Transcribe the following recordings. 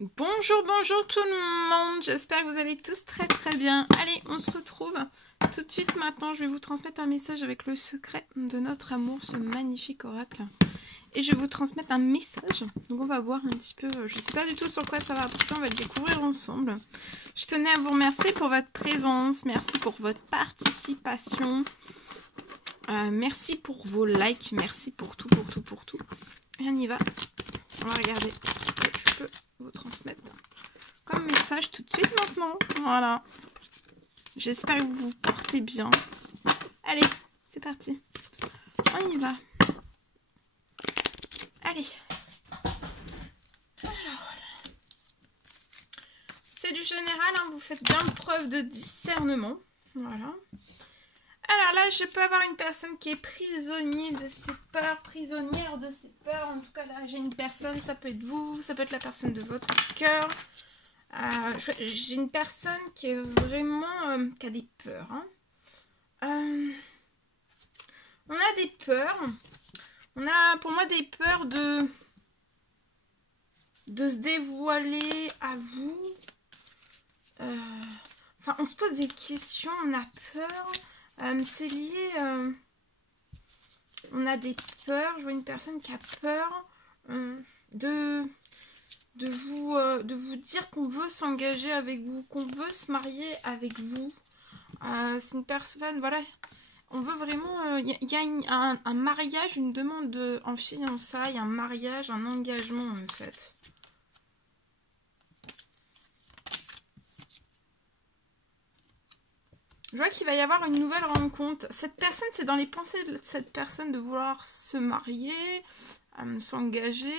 Bonjour tout le monde, j'espère que vous allez tous très bien. Allez, on se retrouve tout de suite maintenant. Je vais vous transmettre un message avec le secret de notre amour, ce magnifique oracle. Et je vais vous transmettre un message. Donc on va voir un petit peu, je ne sais pas du tout sur quoi ça va apporter, on va le découvrir ensemble. Je tenais à vous remercier pour votre présence, merci pour votre participation. Merci pour vos likes, merci pour tout. Et on y va. On va regarder ce que je peux vous transmettre comme message tout de suite maintenant. Voilà. J'espère que vous vous portez bien. Allez, c'est parti. On y va. Allez. Alors. C'est du général, hein, vous faites bien preuve de discernement. Voilà. Alors là, je peux avoir une personne qui est prisonnier de ses peurs, prisonnière de ses peurs. En tout cas, là, j'ai une personne, ça peut être vous, ça peut être la personne de votre cœur. J'ai une personne qui est vraiment, qui a des peurs. Hein. On a des peurs. On a, pour moi, des peurs de se dévoiler à vous. Enfin, on se pose des questions, on a peur. C'est lié, on a des peurs, je vois une personne qui a peur de vous dire qu'on veut s'engager avec vous, qu'on veut se marier avec vous. C'est une personne, voilà, on veut vraiment, il y a un mariage, une demande en fiançailles, un mariage, un engagement en fait. Je vois qu'il va y avoir une nouvelle rencontre. Cette personne, c'est dans les pensées de cette personne de vouloir se marier, s'engager.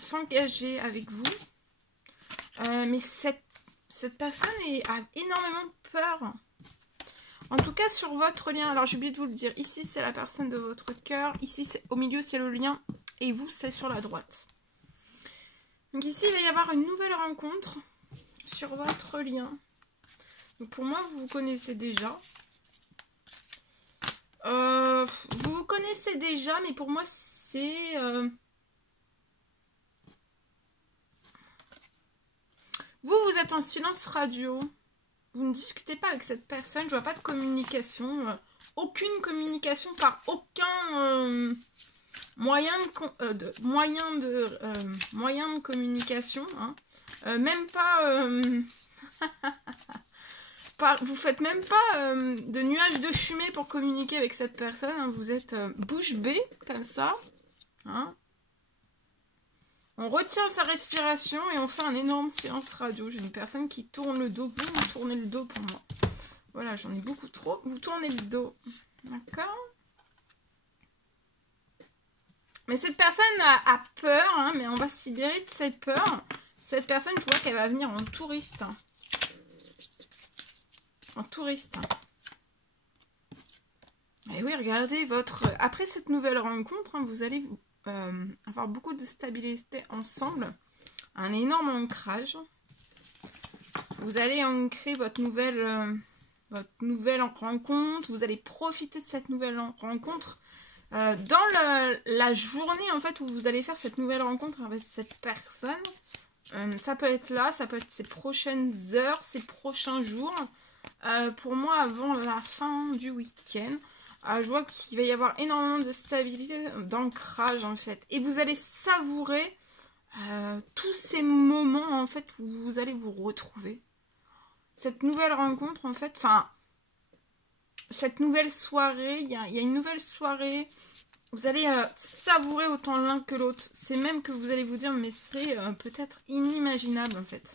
S'engager avec vous. Mais cette personne a énormément peur. En tout cas, sur votre lien. Alors, j'ai oublié de vous le dire. Ici, c'est la personne de votre cœur. Ici, au milieu, c'est le lien. Et vous, c'est sur la droite. Donc ici, il va y avoir une nouvelle rencontre sur votre lien. Donc pour moi, vous vous connaissez déjà. Vous vous connaissez déjà, mais pour moi, c'est... Vous êtes en silence radio. Vous ne discutez pas avec cette personne. Je vois pas de communication. Aucune communication par aucun... moyen de communication, hein. Même pas, vous faites même pas de nuages de fumée pour communiquer avec cette personne, hein. Vous êtes bouche bée comme ça, hein. On retient sa respiration et on fait un énorme silence radio. J'ai une personne qui tourne le dos. Vous tournez le dos pour moi. Voilà, j'en ai beaucoup trop. Vous tournez le dos, d'accord. Mais cette personne a peur, hein, mais on va se libérer de cette peur. Cette personne, je vois qu'elle va venir en touriste. En touriste. Et oui, regardez, après cette nouvelle rencontre, hein, vous allez avoir beaucoup de stabilité ensemble. Un énorme ancrage. Vous allez ancrer votre nouvelle rencontre. Vous allez profiter de cette nouvelle rencontre. Dans la journée en fait où vous allez faire cette nouvelle rencontre avec cette personne, ça peut être là, ça peut être ces prochaines heures, ces prochains jours, pour moi avant la fin du week-end. Je vois qu'il va y avoir énormément de stabilité, d'ancrage en fait, et vous allez savourer tous ces moments en fait où vous allez vous retrouver. Cette nouvelle rencontre en fait, enfin cette nouvelle soirée, il y a une nouvelle soirée, vous allez savourer autant l'un que l'autre. C'est même que vous allez vous dire, mais c'est peut-être inimaginable en fait.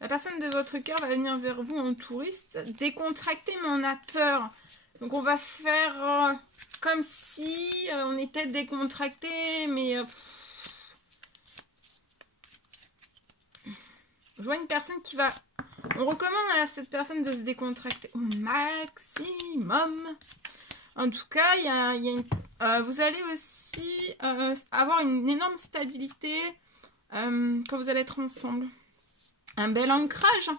La personne de votre cœur va venir vers vous en touriste, décontracté, mais on a peur. Donc on va faire comme si on était décontracté, mais... je vois une personne qui va... On recommande à cette personne de se décontracter au maximum. En tout cas, vous allez aussi avoir une énorme stabilité quand vous allez être ensemble. Un bel ancrage.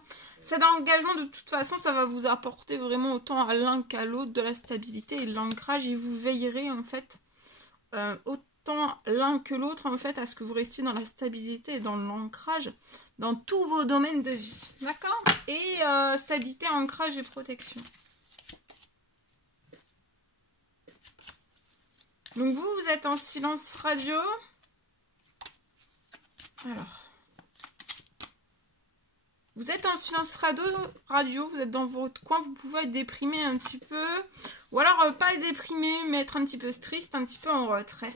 Cet engagement, de toute façon, ça va vous apporter vraiment autant à l'un qu'à l'autre de la stabilité et de l'ancrage. Et vous veillerez, en fait, autant l'un que l'autre, en fait, à ce que vous restiez dans la stabilité et dans l'ancrage dans tous vos domaines de vie. D'accord? Et stabilité, ancrage et protection. Donc vous êtes en silence radio. Alors. Vous êtes en silence radio, vous êtes dans votre coin, vous pouvez être déprimé un petit peu. Ou alors pas être déprimé, mais être un petit peu triste, un petit peu en retrait.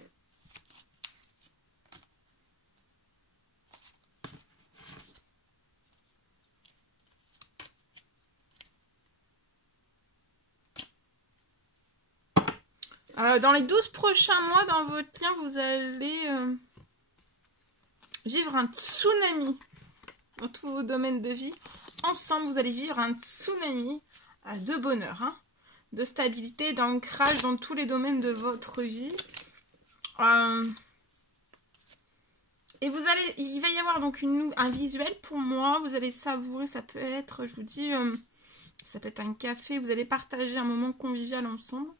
Dans les 12 prochains mois, dans votre lien, vous allez vivre un tsunami dans tous vos domaines de vie. Ensemble, vous allez vivre un tsunami de bonheur, hein, de stabilité, d'ancrage dans tous les domaines de votre vie. Et vous allez, il va y avoir donc un visuel pour moi. Vous allez savourer, ça peut être, je vous dis, ça peut être un café. Vous allez partager un moment convivial ensemble.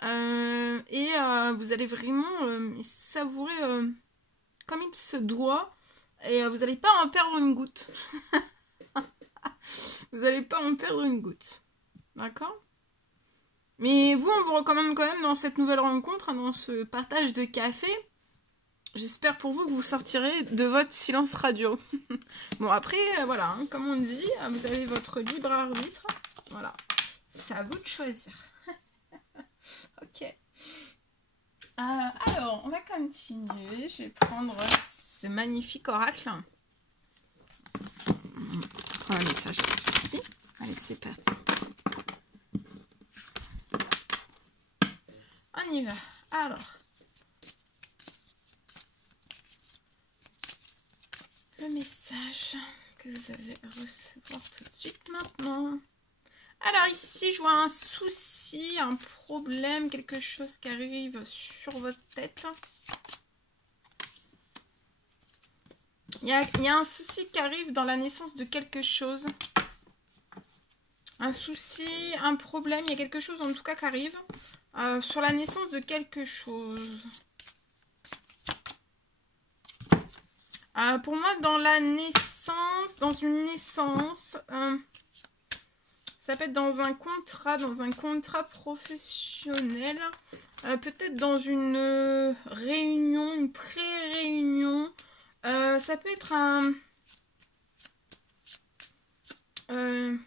Vous allez vraiment savourer comme il se doit. Et vous n'allez pas en perdre une goutte. Vous n'allez pas en perdre une goutte. D'accord? Mais vous, on vous recommande quand même dans cette nouvelle rencontre, hein, dans ce partage de café. J'espère pour vous que vous sortirez de votre silence radio. Bon, après, voilà, hein, comme on dit, vous avez votre libre arbitre. Voilà. C'est à vous de choisir. Ok. Alors, on va continuer. Je vais prendre ce magnifique oracle. Un message ici. Allez, c'est parti. On y va. Alors. Le message que vous allez recevoir tout de suite maintenant. Alors ici, je vois un souci, un problème, quelque chose qui arrive sur votre tête. Il y a un souci qui arrive dans la naissance de quelque chose. Un souci, un problème, il y a quelque chose en tout cas qui arrive sur la naissance de quelque chose. Pour moi, dans la naissance, dans une naissance, ça peut être dans un contrat professionnel, peut-être dans une réunion, une pré-réunion. Ça peut être une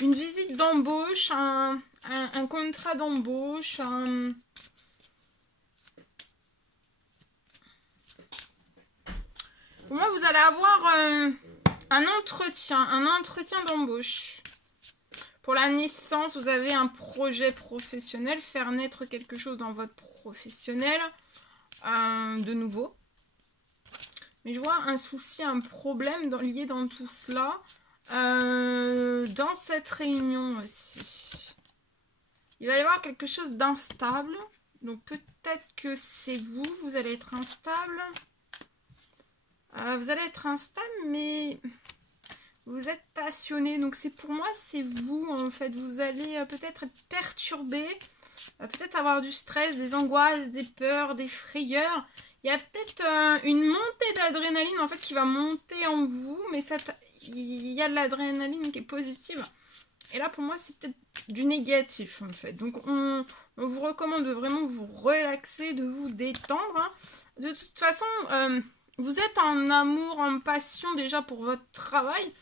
visite d'embauche, un contrat d'embauche, Pour moi, vous allez avoir un entretien d'embauche. Pour la naissance, vous avez un projet professionnel, faire naître quelque chose dans votre professionnel, de nouveau. Mais je vois un souci, un problème lié dans tout cela, dans cette réunion aussi. Il va y avoir quelque chose d'instable, donc peut-être que c'est vous allez être instable. Vous allez être instable, mais vous êtes passionné. Donc c'est pour moi, c'est vous en fait. Vous allez peut-être être perturbé, peut-être avoir du stress, des angoisses, des peurs, des frayeurs. Il y a peut-être une montée d'adrénaline en fait qui va monter en vous, mais il y a de l'adrénaline qui est positive. Et là pour moi c'est peut-être du négatif en fait. Donc on vous recommande de vraiment vous relaxer, de vous détendre. Hein. De toute façon... vous êtes en amour, en passion déjà pour votre travail.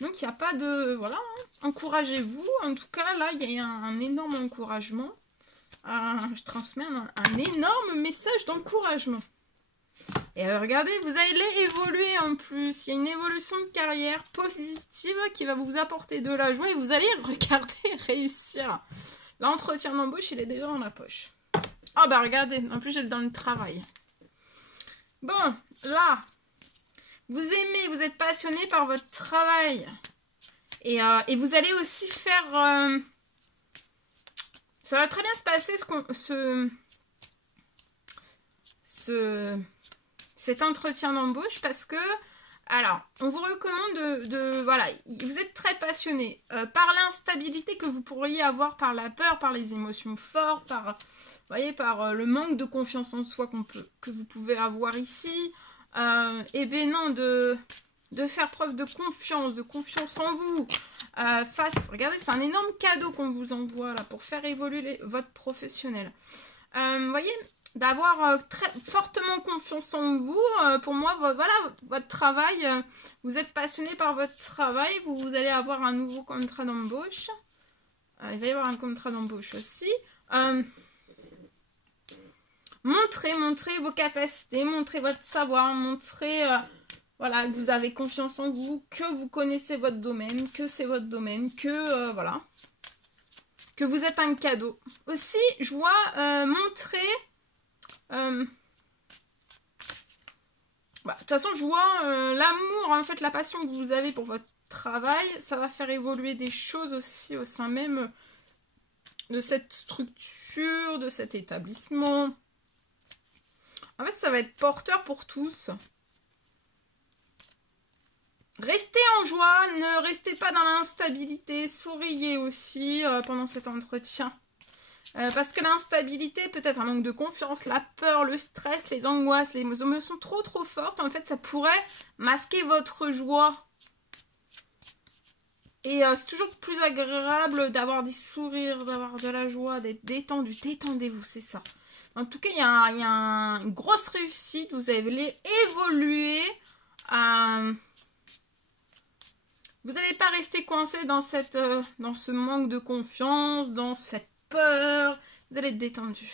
Donc, il n'y a pas de... Voilà, hein. Encouragez-vous. En tout cas, là, il y a un énorme encouragement. Je transmets un énorme message d'encouragement. Et regardez, vous allez évoluer en plus. Il y a une évolution de carrière positive qui va vous apporter de la joie. Et vous allez, regarder, réussir. L'entretien d'embauche, il est déjà dans la poche. Ah bah regardez, en plus, j'ai dans le travail. Bon, là, vous aimez, vous êtes passionné par votre travail. Et vous allez aussi faire... ça va très bien se passer cet entretien d'embauche parce que Alors, on vous recommande voilà, vous êtes très passionné par l'instabilité que vous pourriez avoir, par la peur, par les émotions fortes, par, vous voyez, par le manque de confiance en soi que vous pouvez avoir ici. Et bien non, de faire preuve de confiance en vous. Regardez, c'est un énorme cadeau qu'on vous envoie là pour faire évoluer votre professionnel. Vous voyez, d'avoir très fortement confiance en vous. Pour moi, voilà, votre travail, vous êtes passionné par votre travail, vous allez avoir un nouveau contrat d'embauche. Il va y avoir un contrat d'embauche aussi. Montrez vos capacités, montrez votre savoir, montrez voilà, que vous avez confiance en vous, que vous connaissez votre domaine, que c'est votre domaine, que voilà, que vous êtes un cadeau. Aussi, je vois montrer... de toute façon, je vois l'amour, en fait, la passion que vous avez pour votre travail. Ça va faire évoluer des choses aussi au sein même de cette structure, de cet établissement. En fait, ça va être porteur pour tous. Restez en joie, ne restez pas dans l'instabilité. Souriez aussi pendant cet entretien. Parce que l'instabilité, peut-être un manque de confiance, la peur, le stress, les angoisses, les émotions trop fortes, en fait, ça pourrait masquer votre joie. Et c'est toujours plus agréable d'avoir des sourires, d'avoir de la joie, d'être détendu. Détendez-vous, c'est ça. En tout cas, il y a une grosse réussite. Vous allez évoluer. Vous n'allez pas rester coincé dans ce manque de confiance, dans cette peur. Vous allez être détendu.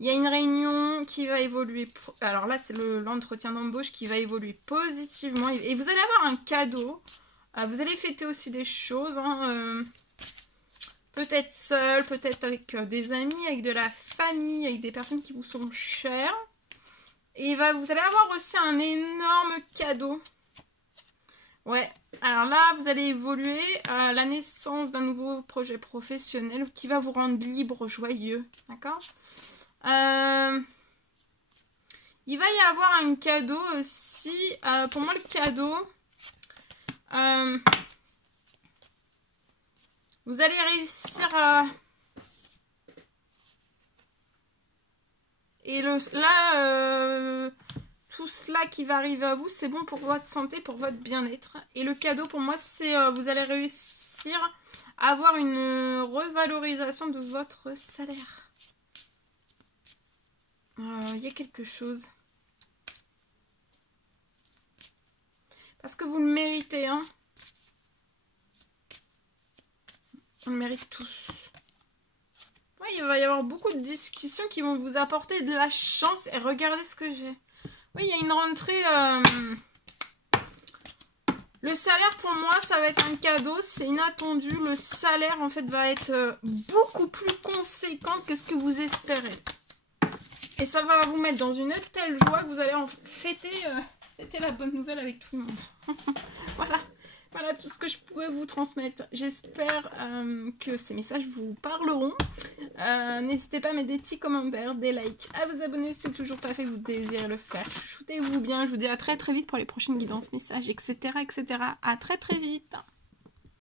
Il y a une réunion qui va évoluer. Alors là, c'est l'entretien d'embauche qui va évoluer positivement. Et vous allez avoir un cadeau. Vous allez fêter aussi des choses. Hein, peut-être seul, peut-être avec des amis, avec de la famille, avec des personnes qui vous sont chères. Et vous allez avoir aussi un énorme cadeau. Ouais, alors là, vous allez évoluer à la naissance d'un nouveau projet professionnel qui va vous rendre libre, joyeux, d'accord ? Il va y avoir un cadeau aussi. Pour moi, le cadeau, vous allez réussir à... Et là... tout cela qui va arriver à vous, c'est bon pour votre santé, pour votre bien-être. Et le cadeau pour moi, c'est vous allez réussir à avoir une revalorisation de votre salaire. Il y a quelque chose. Parce que vous le méritez, hein. On le mérite tous. Ouais, il va y avoir beaucoup de discussions qui vont vous apporter de la chance. Et regardez ce que j'ai. Oui, il y a une rentrée. Le salaire, pour moi, ça va être un cadeau. C'est inattendu. Le salaire, en fait, va être beaucoup plus conséquent que ce que vous espérez. Et ça va vous mettre dans une telle joie que vous allez en fêter la bonne nouvelle avec tout le monde. Voilà tout ce que je pouvais vous transmettre. J'espère que ces messages vous parleront. N'hésitez pas à mettre des petits commentaires, des likes, à vous abonner si c'est toujours pas fait, vous désirez le faire. Chouchoutez-vous bien. Je vous dis à très vite pour les prochaines guidances, messages, etc. À très vite.